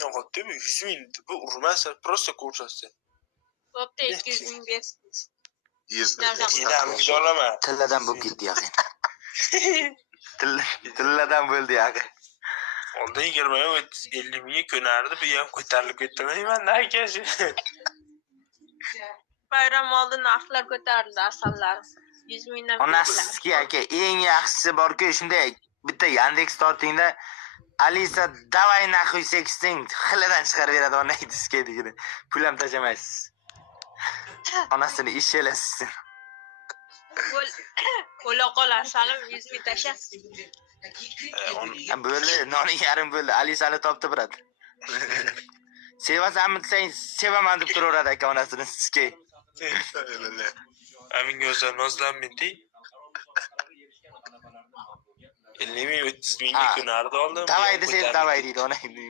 Nahotda 100 ming bu urmasa, просто ko'rsatsa. Bo'pti, 200 ming bersiz. Inamga olaman. Tilladan bo'lib ketdi yaqin. Tilladan bo'ldi yaqin. Oldin 20 50 mingga ko'nardi, bu ham ko'tarilib ketdimi? Nakashi. Bayram oldin narxlar ko'tarildi, asallar. 100 mingdan. Onasiski aka, eng yaxshisi bor-ku, shunday bitta Yandex tortingda Alisa davay naxuy seksting xilidan chiqarib beradi ona diska degida. Pul ham tashamaysiz. Onasini ishelasiz. Qo'la qolar salim 100 ming tasha. Bo'ldi, noni yarim bo'ldi. Alisani topdi birat. Sevasanmi desang, sevaman deb turaveradi aka onasini sizga. Aminga o'zi nozlanmidi. 50 ming 30 mingga ko'nardi oldin. Davay desa davay deydi ona endi.